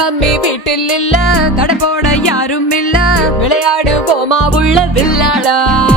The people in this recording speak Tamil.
மம்மி வீட்டில் இல்ல, கடை போட யாரும் இல்ல, விளையாடு போமா உள்ள வில்லாடா.